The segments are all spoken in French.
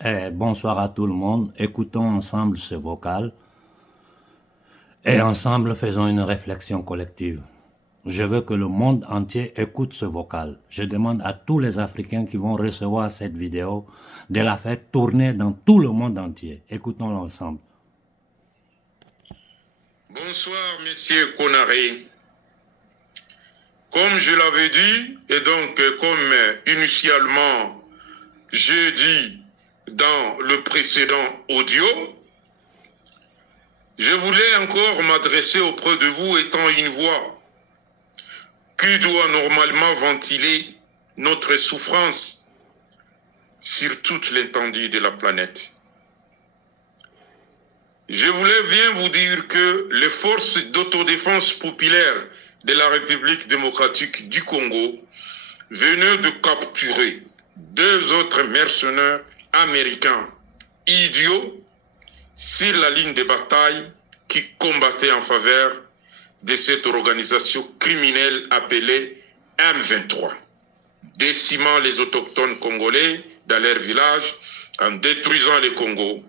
Bonsoir à tout le monde. Écoutons ensemble ce vocal et ensemble faisons une réflexion collective. Je veux que le monde entier écoute ce vocal. Je demande à tous les Africains qui vont recevoir cette vidéo de la faire tourner dans tout le monde entier. Écoutons-le ensemble. Bonsoir, messieurs Konaré. Comme je l'avais dit, et donc comme initialement j'ai dit dans le précédent audio, je voulais encore m'adresser auprès de vous étant une voix qui doit normalement ventiler notre souffrance sur toute l'étendue de la planète. Je voulais bien vous dire que les forces d'autodéfense populaire de la République démocratique du Congo venaient de capturer 2 autres mercenaires américains idiots sur la ligne de bataille qui combattaient en faveur de cette organisation criminelle appelée M23, décimant les autochtones congolais dans leur village en détruisant le Congo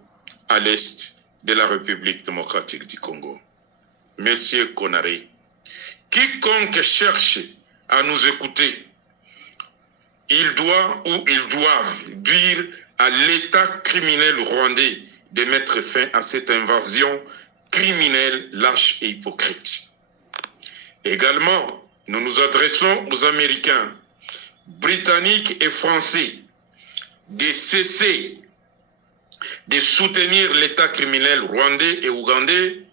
à l'est de la République démocratique du Congo. Monsieur Konaré, quiconque cherche à nous écouter, il doit ou ils doivent dire à l'État criminel rwandais de mettre fin à cette invasion criminelle, lâche et hypocrite. Également, nous nous adressons aux Américains, Britanniques et Français de cesser de soutenir l'État criminel rwandais et ougandais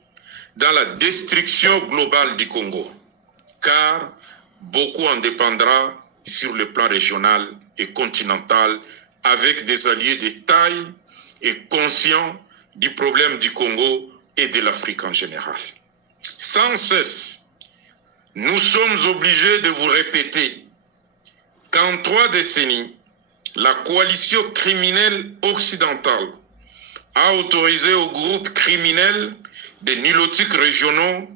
dans la destruction globale du Congo, car beaucoup en dépendra sur le plan régional et continental avec des alliés de taille et conscients du problème du Congo et de l'Afrique en général. Sans cesse, nous sommes obligés de vous répéter qu'en 3 décennies, la coalition criminelle occidentale a autorisé aux groupes criminels des nilotiques régionaux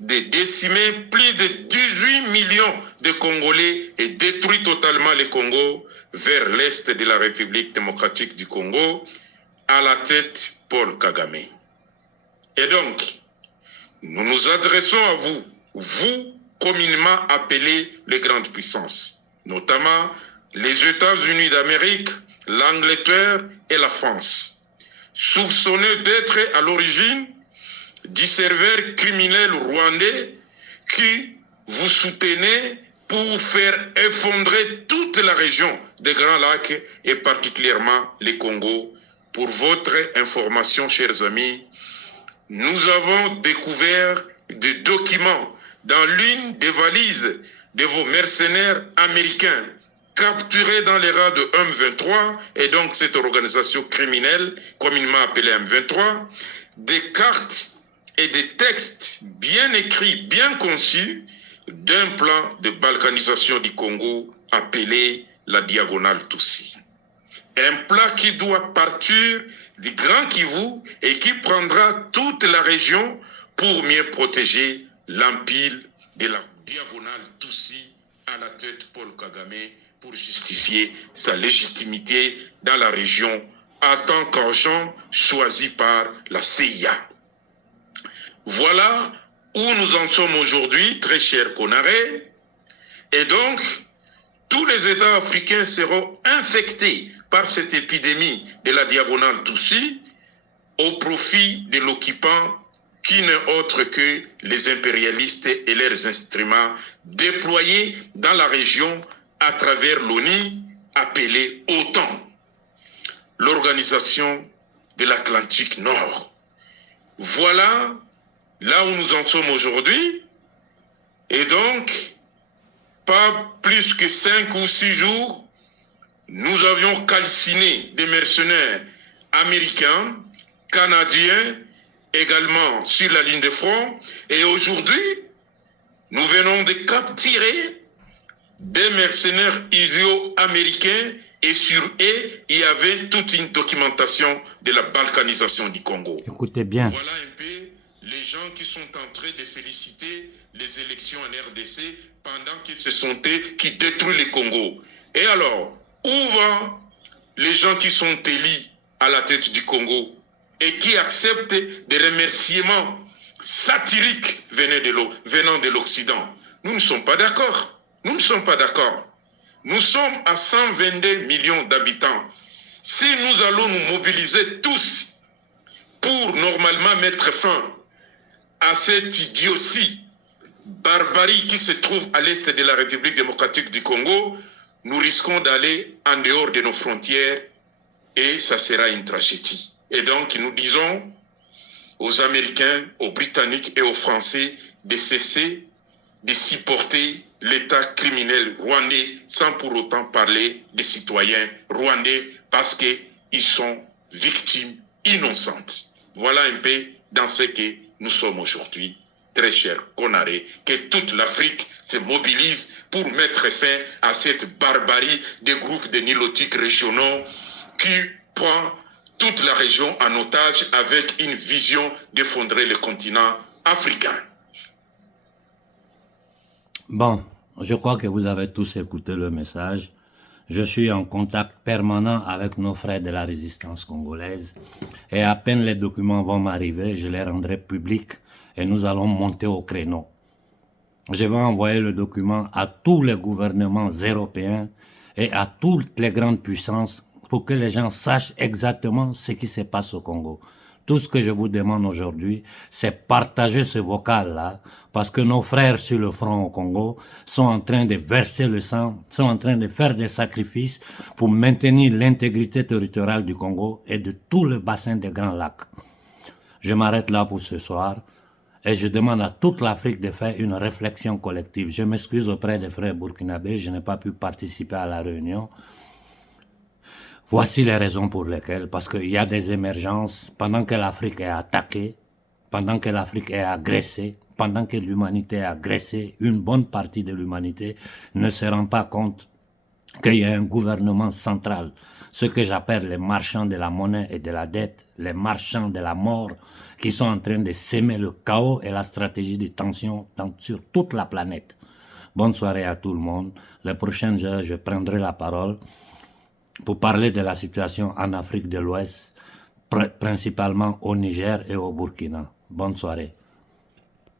de décimer plus de 18 millions de Congolais et détruit totalement le Congo vers l'est de la République démocratique du Congo, à la tête Paul Kagame. Et donc, nous nous adressons à vous, vous communément appelés les grandes puissances, notamment les États-Unis d'Amérique, l'Angleterre et la France, soupçonnés d'être à l'origine du serveur criminel rwandais qui vous soutenez pour faire effondrer toute la région des Grands Lacs et particulièrement les Congo. Pour votre information, chers amis, nous avons découvert des documents dans l'une des valises de vos mercenaires américains capturés dans les rangs de M23 et donc cette organisation criminelle communément appelée M23, des cartes et des textes bien écrits, bien conçus d'un plan de balkanisation du Congo appelé la diagonale Tutsi. Un plan qui doit partir du Grand Kivu et qui prendra toute la région pour mieux protéger l'empire de la diagonale Tutsi à la tête Paul Kagame pour justifier sa légitimité dans la région en tant qu'agent choisi par la CIA. Voilà où nous en sommes aujourd'hui, très cher Konaré. Et donc, tous les États africains seront infectés par cette épidémie de la diagonale Tutsi au profit de l'occupant qui n'est autre que les impérialistes et leurs instruments déployés dans la région à travers l'ONU appelée OTAN, l'organisation de l'Atlantique Nord. Voilà là où nous en sommes aujourd'hui. Et donc, pas plus que 5 ou 6 jours, nous avions calciné des mercenaires américains, canadiens, également sur la ligne de front. Et aujourd'hui, nous venons de capturer des mercenaires idiots américains et sur eux, il y avait toute une documentation de la balkanisation du Congo. Écoutez bien. Voilà un peu les gens qui sont en train de féliciter les élections en RDC pendant que ce sont eux qui détruisent le Congo. Et alors, où vont les gens qui sont élus à la tête du Congo et qui accepte des remerciements satiriques venant de l'Occident. Nous ne sommes pas d'accord. Nous ne sommes pas d'accord. Nous sommes à 122 millions d'habitants. Si nous allons nous mobiliser tous pour normalement mettre fin à cette idiotie, barbarie qui se trouve à l'est de la République démocratique du Congo, nous risquons d'aller en dehors de nos frontières et ça sera une tragédie. Et donc nous disons aux Américains, aux Britanniques et aux Français de cesser de supporter l'État criminel rwandais sans pour autant parler des citoyens rwandais parce qu'ils sont victimes innocentes. Voilà un peu dans ce que nous sommes aujourd'hui, très chers Konaré, que toute l'Afrique se mobilise pour mettre fin à cette barbarie des groupes de nilotiques régionaux qui prend toute la région en otage avec une vision d'effondrer le continent africain. Bon, je crois que vous avez tous écouté le message. Je suis en contact permanent avec nos frères de la résistance congolaise et à peine les documents vont m'arriver, je les rendrai publics et nous allons monter au créneau. Je vais envoyer le document à tous les gouvernements européens et à toutes les grandes puissances pour que les gens sachent exactement ce qui se passe au Congo. Tout ce que je vous demande aujourd'hui, c'est partager ce vocal-là, parce que nos frères sur le front au Congo sont en train de verser le sang, sont en train de faire des sacrifices pour maintenir l'intégrité territoriale du Congo et de tout le bassin des Grands Lacs. Je m'arrête là pour ce soir et je demande à toute l'Afrique de faire une réflexion collective. Je m'excuse auprès des frères burkinabés, je n'ai pas pu participer à la réunion. Voici les raisons pour lesquelles, parce qu'il y a des émergences, pendant que l'Afrique est attaquée, pendant que l'Afrique est agressée, pendant que l'humanité est agressée, une bonne partie de l'humanité ne se rend pas compte qu'il y a un gouvernement central, ce que j'appelle les marchands de la monnaie et de la dette, les marchands de la mort, qui sont en train de s'aimer le chaos et la stratégie de tension sur toute la planète. Bonne soirée à tout le monde. Les prochaines heures, je prendrai la parole pour parler de la situation en Afrique de l'Ouest, principalement au Niger et au Burkina. Bonne soirée.